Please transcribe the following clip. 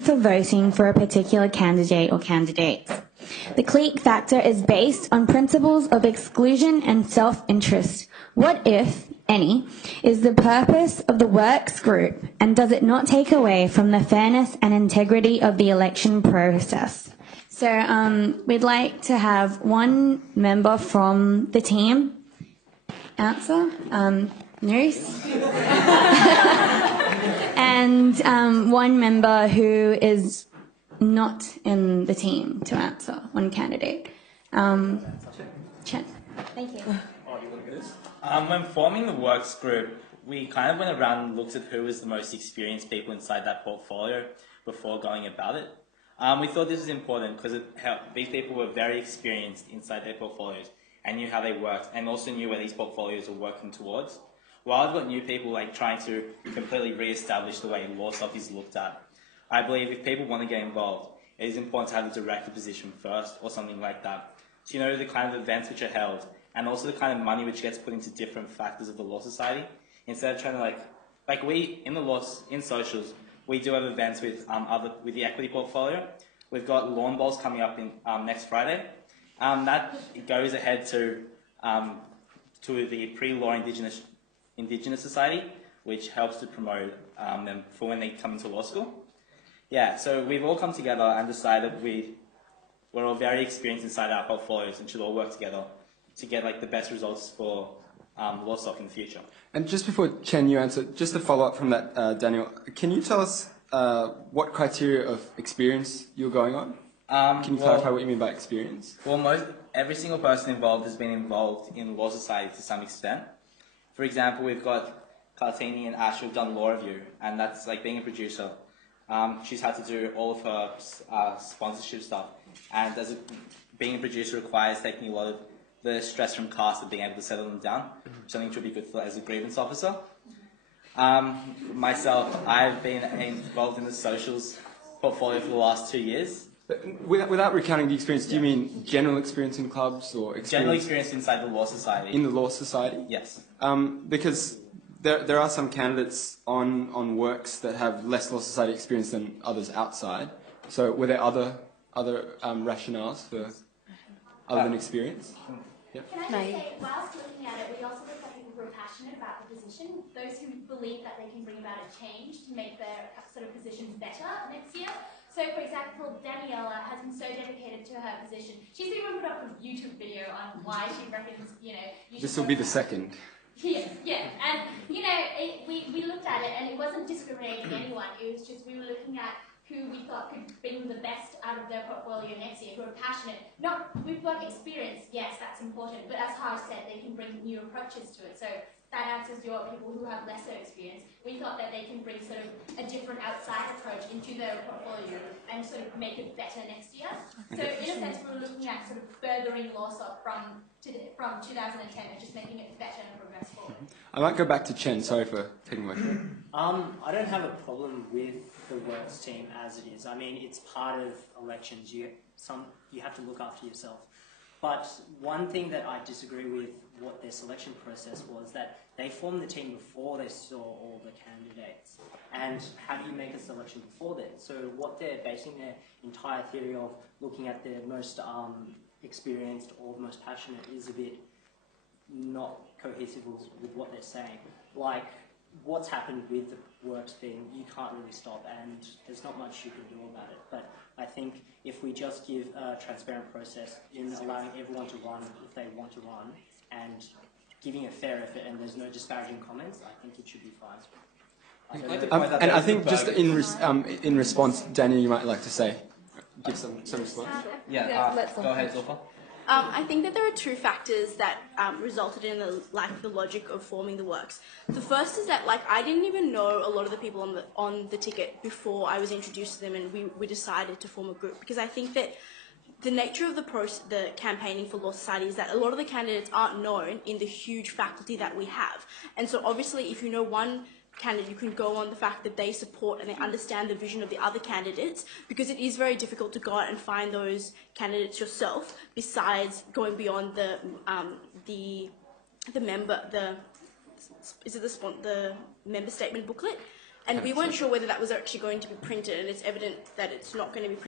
for voting for a particular candidate or candidates. The clique factor is based on principles of exclusion and self-interest. What, if any, is the purpose of the works group, and does it not take away from the fairness and integrity of the election process? So we'd like to have one member from the team answer, Nurse, and one member who is not in the team to answer, one candidate. Chen. Thank you. When forming the works group, we kind of went around and looked at who was the most experienced people inside that portfolio before going about it. We thought this was important because these people were very experienced inside their portfolios and knew how they worked, and also knew where these portfolios were working towards. While I've got new people like trying to completely re-establish the way law stuff is looked at, I believe if people want to get involved, it is important to have a director position first or something like that. So you know the kind of events which are held, and also the kind of money which gets put into different factors of the Law Society. Instead of trying to like we in the laws, in socials, we do have events with with the equity portfolio. We've got lawn bowls coming up in next Friday. That goes ahead to the pre-law Indigenous Society, which helps to promote them for when they come into law school. Yeah, so we've all come together and decided we're all very experienced inside our portfolios and should all work together to get like the best results for law stock in the future. And just before Chen, you answer, just to follow up from that, Daniel, can you tell us what criteria of experience you're going on? Can you clarify what you mean by experience? Well, every single person involved has been involved in Law Society to some extent. For example, we've got Kartini and Ash who've done law review, and that's like being a producer. She's had to do all of her sponsorship stuff, and being a producer requires taking a lot of the stress from cast of being able to settle them down, which I think should be good for as a grievance officer. Myself, I've been involved in the socials portfolio for the last 2 years. But without recounting the experience, do you mean general experience in clubs or experience? General experience inside the Law Society. In the Law Society? Yes. Because there are some candidates on works that have less Law Society experience than others outside. So were there other rationales for other than experience? Yep. Can I just say, whilst looking at it, we also looked at people who are passionate about the position, those who believe that they can bring about a change to make their sort of positions better next year. So, for example, Daniela has been so dedicated to her position. She's even put up a YouTube video on why she reckons, This will be the second. Yes, yeah. And, we looked at it and it wasn't discriminating anyone. It was just we were looking at who we thought could bring the best out of their portfolio next year, who are passionate. We've got experience, yes, that's important, but as Harsh said, they can bring new approaches to it. So that answers your people who have lesser experience. We thought that they can bring sort of a different outside approach into their portfolio and sort of make it better next year. So in a sense, we were looking at sort of furthering LawSoc from 2010 and just making it better and progress forward. I might go back to Chen, sorry for taking my turn. I don't have a problem with the works team as it is. I mean, it's part of elections. You have to look after yourself. But one thing that I disagree with what their selection process was, that they formed the team before they saw all the candidates. And how do you make a selection before then? So what they're basing their entire theory of looking at the most experienced or the most passionate is a bit not cohesive with what they're saying. Like, what's happened with the works thing, you can't really stop, and there's not much you can do about it. But I think if we just give a transparent process in allowing everyone to run if they want to run, and giving a fair effort, and there's no disparaging comments, I think it should be fine. And I think just in response, Daniel, you might like to give some response. Go ahead, Zulfa. I think that there are two factors that resulted in the logic of forming the works. The first is that I didn't even know a lot of the people on the ticket before I was introduced to them, and we decided to form a group, because I think that the nature of the campaigning for Law Society is that a lot of the candidates aren't known in the huge faculty that we have. And so obviously if you know one candidate, you can go on the fact that they support and they understand the vision of the other candidates, because it is very difficult to go out and find those candidates yourself, besides going beyond the member statement booklet. And we weren't sure whether that was actually going to be printed, and it's evident that it's not going to be printed.